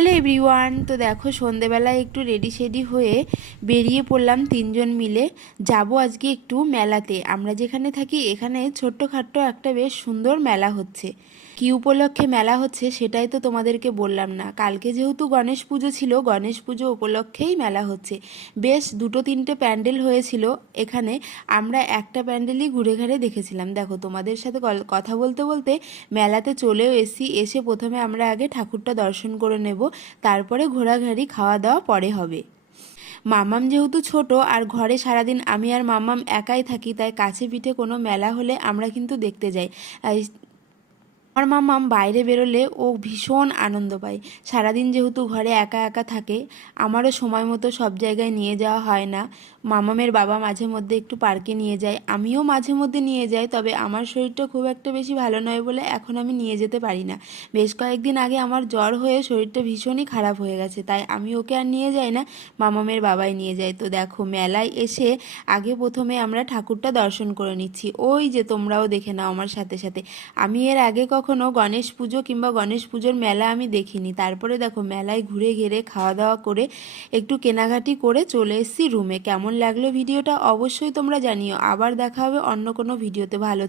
Hello everyone. তো দেখো সন্ধেবেলায় একটু রেডি সেডি হয়ে বেরিয়ে পড়লাম তিনজন মিলে। যাব আজকে একটু মেলাতে। আমরা যেখানে থাকি এখানে ছোট্টখাট্ট একটা বেশ সুন্দর মেলা হচ্ছে। কী উপলক্ষে মেলা হচ্ছে সেটাই তো তোমাদেরকে বললাম না। কালকে যেহেতু গণেশ পুজো ছিল, গণেশ পুজো উপলক্ষেই মেলা হচ্ছে। বেশ দুটো তিনটে প্যান্ডেল হয়েছিল এখানে। আমরা একটা প্যান্ডেলই ঘুরে ঘুরে দেখেছিলাম। দেখো তোমাদের সাথে কথা বলতে বলতে মেলাতে চলেও এসে প্রথমে আমরা আগে ঠাকুরটা দর্শন করে নেব, তারপরে ঘোরাঘুরি খাওয়া দাওয়া পরে হবে। মামাম যেহেতু ছোট আর ঘরে সারাদিন আমি আর মামাম একাই থাকি, তাই কাছে পিঠে কোনো মেলা হলে আমরা কিন্তু দেখতে যাই। আমার মামাম বাইরে বেরোলে ও ভীষণ আনন্দ পায়। সারাদিন যেহেতু ঘরে একা একা থাকে, আমারও সময় মতো সব জায়গায় নিয়ে যাওয়া হয় না। মামামের বাবা মাঝে মধ্যে একটু পার্কে নিয়ে যায়, আমিও মাঝে মধ্যে নিয়ে যাই, তবে আমার শরীরটা খুব একটা বেশি ভালো নয় বলে এখন আমি নিয়ে যেতে পারি না। বেশ কয়েকদিন আগে আমার জ্বর হয়ে শরীরটা ভীষণই খারাপ হয়ে গেছে, তাই আমি ওকে আর নিয়ে যাই না, মামামের বাবাই নিয়ে যায়। তো দেখো মেলায় এসে আগে প্রথমে আমরা ঠাকুরটা দর্শন করে নিচ্ছি। ওই যে তোমরাও দেখে নাও আমার সাথে সাথে। আমি এর আগে কখনো গণেশ পুজো কিংবা গণেশ পুজোর মেলা আমি দেখিনি। তারপরে দেখো মেলায় ঘুরে ঘেরে খাওয়া দাওয়া করে একটু কেনাকাটি করে চলে এসেছি রুমে। কেমন লাগলো ভিডিওটা অবশ্যই তোমরা জানিও। আবার দেখা হবে অন্য কোনো ভিডিওতে। ভালো